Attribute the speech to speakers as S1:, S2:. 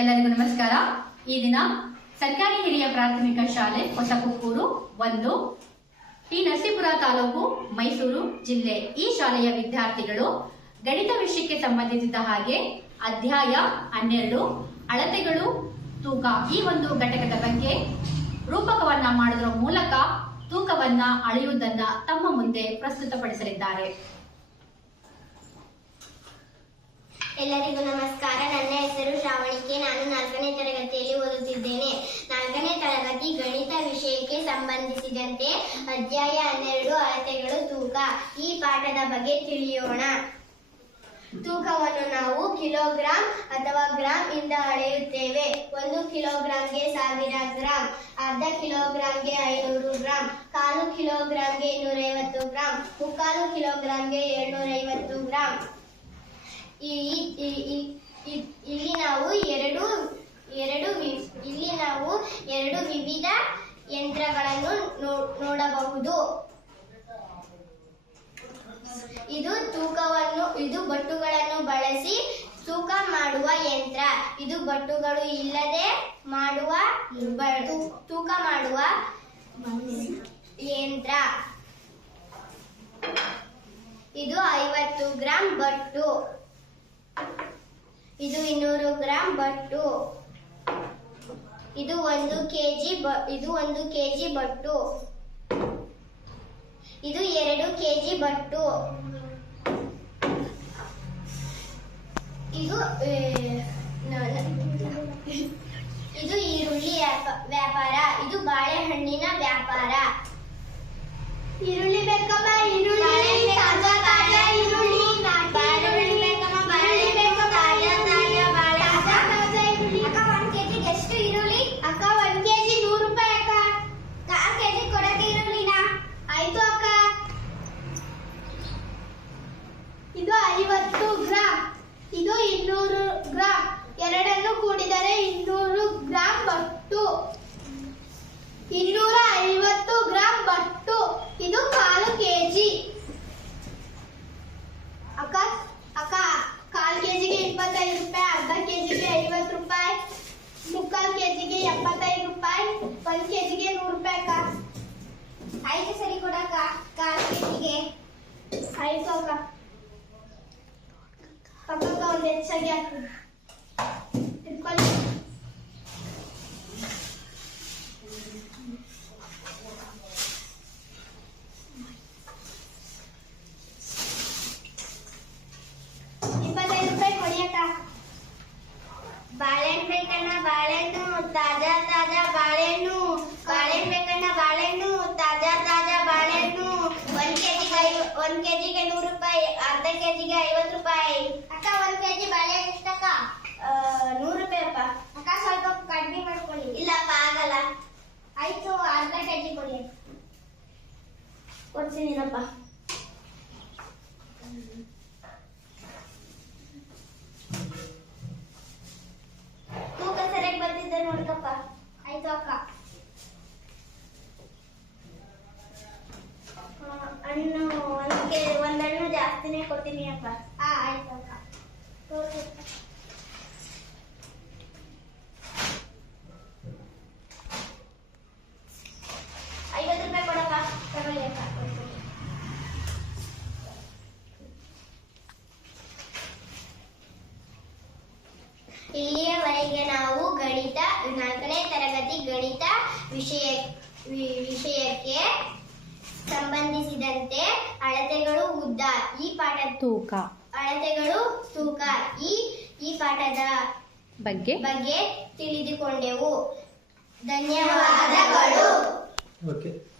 S1: ಎಲ್ಲರಿಗೂ ನಮಸ್ಕಾರ. ಈ ದಿನ ಸರ್ಕಾರಿ ಹಿರಿಯ ಪ್ರಾಥಮಿಕ ಶಾಲೆ ಹೊಸಕುಕ್ಕೂರು ಒಂದು, ಟಿ. ನರಸೀಪುರ ತಾಲೂಕು ಮೈಸೂರು ಜಿಲ್ಲೆ. ಈ ಶಾಲೆಯ ವಿದ್ಯಾರ್ಥಿಗಳು ಗಣಿತ ವಿಷಯಕ್ಕೆ ಸಂಬಂಧಿಸಿದ ಹಾಗೆ ಅಧ್ಯಾಯ ಹನ್ನೆರಡು, ಅಳತೆಗಳು, ತೂಕ ಈ ಒಂದು ಘಟಕದ ಬಗ್ಗೆ ರೂಪಕವನ್ನ ಮಾಡುವ ಮೂಲಕ ತೂಕವನ್ನ ಅಳೆಯುವುದನ್ನ ತಮ್ಮ ಮುಂದೆ ಪ್ರಸ್ತುತಪಡಿಸಲಿದ್ದಾರೆ.
S2: ಎಲ್ಲರಿಗೂ ನಮಸ್ಕಾರ. ನನ್ನ ಹೆಸರು ಶ್ರಾವಣಿಕೆ. ನಾನು ನಾಲ್ಕನೇ ತರಗತಿಯಲ್ಲಿ ಓದುತ್ತಿದ್ದೇನೆ. ನಾಲ್ಕನೇ ತರಗತಿ ಗಣಿತ ವಿಷಯಕ್ಕೆ ಸಂಬಂಧಿಸಿದಂತೆ ಅಧ್ಯಾಯ ಹನ್ನೆರಡು, ಅಳತೆಗಳು ತೂಕ. ಈ ಪಾಠದ ಬಗ್ಗೆ ತಿಳಿಯೋಣ. ತೂಕವನ್ನು ನಾವು ಕಿಲೋಗ್ರಾಂ ಅಥವಾ ಗ್ರಾಂ ಇಂದ ಅಳೆಯುತ್ತೇವೆ. ಒಂದು ಕಿಲೋಗ್ರಾಂಗೆ ಸಾವಿರ ಗ್ರಾಂ, ಅರ್ಧ ಕಿಲೋಗ್ರಾಂಗೆ ಐನೂರು ಗ್ರಾಂ, ಕಾಲು ಕಿಲೋಗ್ರಾಂಗೆ ಇನ್ನೂರೈವತ್ತು ಗ್ರಾಂ, ಮುಕ್ಕಾಲು ಕಿಲೋಗ್ರಾಂಗೆ ಏಳ್ನೂರೈವತ್ತು ಗ್ರಾಂ ಈ- ಈ- ಈ- ಈ- ಇಲ್ಲಿ ನಾವು ಎರಡು ಎರಡು ವಿ- ಇಲ್ಲಿ ನಾವು ಎರಡು ವಿವಿಧ ಯಂತ್ರಗಳನ್ನು ನೋ- ನೋಡಬಹುದು. ಇದು ತೂಕವನ್ನು, ಇದು ಬಟ್ಟುಗಳನ್ನು ಬಳಸಿ ತೂಕ ಮಾಡುವ ಯಂತ್ರ. ಇದು ಬಟ್ಟುಗಳು ಇಲ್ಲದೆ ಮಾಡುವ ತೂಕ ಮಾಡುವ ಯಂತ್ರ. ಇದು ಐವತ್ತು ಗ್ರಾಂ ಬಟ್ಟು. ಇದು ಇನ್ನೂರು ಗ್ರಾಂ ಬಟ್ಟು. ಇದು ಒಂದು ಕೆಜಿ ಇದು ಒಂದು ಕೆಜಿ ಬಟ್ಟು. ಇದು ಎರಡು ಕೆಜಿ ಬಟ್ಟು. ಇದು ಇದು ಈರುಳ್ಳಿ ವ್ಯಾಪ- ವ್ಯಾಪಾರ. ಇದು ಬಾಳೆಹಣ್ಣಿನ ವ್ಯಾಪಾರ. ಈರುಳ್ಳಿ ಬೇಕಮ್ಮ, ಈರುಳ್ಳಿ ತಾಜಾ ತಾಜಾ ಈರುಳ್ಳಿ ಬಾಳೆಹಣ್ಣು ಬೇಕಮ್ಮ ಬಾಳೆ ಬೇಕು ತಾಜಾ ತಾಜಾ ಬಾಳೆ ತಾಜಾ ಈರುಳ್ಳಿ ಅಕ್ಕ ಒಂದ್ ಕೆಜಿ ಎಷ್ಟು ಈರುಳ್ಳಿ ಅಕ್ಕ ಒಂದ್ ಕೆಜಿ ನೂರು ರೂಪಾಯಿ ಅಕ್ಕ ಕಾಲ್ ಕೆಜಿ ಕೊಡಕ್ಕೆ ಈರುಳ್ಳಿನ ಆಯ್ತು ಅಕ್ಕ ಇದು ಐವತ್ತು ಗ್ರಾಂ. ಇದು ಇನ್ನೂರು ಗ್ರಾಂ. ಎರಡನ್ನು ಕೂಡಿದರೆ ಇನ್ನೂರು ಗ್ರಾಂ ಬಟ್ಟು. ಇನ್ನೂರ ಐವತ್ತು ಗ್ರಾಂ ಬಟ್ಟು. ಇದು ಕಾಲು ಕೆಜಿ. ಅಕ್ಕ ಅಕ್ಕ, ಕಾಲು ಕೆಜಿಗೆ ಇಪ್ಪತ್ತೈದು ರೂಪಾಯಿ, ಅರ್ಧ ಕೆಜಿಗೆ ಐವತ್ತು ರೂಪಾಯಿ, ಮುಕ್ಕಾಲ್ ಕೆಜಿಗೆ ಎಪ್ಪತ್ತೈದು ರೂಪಾಯಿ, ಒಂದು ಕೆಜಿಗೆ ನೂರು ರೂಪಾಯಿ ಅಕ್ಕ ಆಯ್ತು ಸರಿ ಕೊಡಕ್ಕ ಕಾಲ್ ಕೆಜಿಗೆ ಆಯ್ತು ಅಕ್ಕ ಪಕ್ಕಕ್ಕ ಒಂದು ಹೆಚ್ಚಾಗಿ ಹಾಕು ಇಟ್ಕೊಳ್ಳಿ ಇಪ್ಪತ್ತೈದು ರೂಪಾಯಿ ಕೊಡಿ ಅಕ್ಕ ಬಾಳೆಹಣ್ಣು ಬೇಕಣ್ಣ ಬಾಳೆಹಣ್ಣು ತಾಜಾ ತಾಜಾ ಬಾಳೆಹಣ್ಣು ಬಾಳೆಹಣ್ಣು ಬೇಕಣ್ಣ ಬಾಳೆಹಣ್ಣು ತಾಜಾ ತಾಜಾ ಬಾಳೆಹಣ್ಣು. ಒಂದ್ ಕೆಜಿಗೆ ಒಂದ್ ಕೆಜಿಗೆ ನೂರು ರೂಪಾಯಿ ಅರ್ಧ ಕೆಜಿಗೆ ಐವತ್ತು ರೂಪಾಯಿ. ಅಕ್ಕ ಒಂದ್ ಕೆಜಿ ಬಾಳೆಹಣ್ಣು ಎಷ್ಟಕ್ಕ? ನೂರು ರೂಪಾಯಿ ಅಪ್ಪ. ಅಕ್ಕ ಸ್ವಲ್ಪ ಕಡಿಮೆ ಮಾಡ್ಕೊಳ್ಳಿ. ಇಲ್ಲಪ್ಪ ಆಗಲ್ಲ. ಆಯ್ತು ಅರ್ಧ ಕೆಜಿ ಕೊಡಿ. ಕೊಡ್ತೀನಿರಪ್ಪ ತೂಕ ಸರಿಯಾಗಿ ಬಂದಿದ್ದೆ ನೋಡ್ಕಪ್ಪ ಆಯ್ತು ಅಕ್ಕ ಆ, ಹಣ್ಣು ಒಂದ್ ಕೆ ಒಂದ್ ಹಣ್ಣು ಜಾಸ್ತಿನೇ ಕೊಡ್ತೀನಿ ಅಪ್ಪ ಹಾ ಆಯ್ತು ಅಕ್ಕ ತೋರ್ಸು. ಐವತ್ತು ರೂಪಾಯಿ ಕೊಡಪ್ಪ ತಗೊಳ್ಳಿ ಅಕ್ಕ ಇಲ್ಲಿಯವರೆಗೆ ನಾವು ಗಣಿತ ನಾಲ್ಕನೇ ತರಗತಿ ಗಣಿತ ವಿಷಯ ವಿಷಯಕ್ಕೆ ಸಂಬಂಧಿಸಿದಂತೆ ಅಳತೆಗಳು ಉದ್ದ. ಈ ಪಾಠ
S1: ತೂಕ.
S2: ಅಳತೆಗಳು ತೂಕ. ಈ ಈ ಪಾಠದ
S1: ಬಗ್ಗೆ
S2: ಬಗ್ಗೆ ತಿಳಿದುಕೊಂಡೆವು. ಧನ್ಯವಾದಗಳು.
S3: ಓಕೆ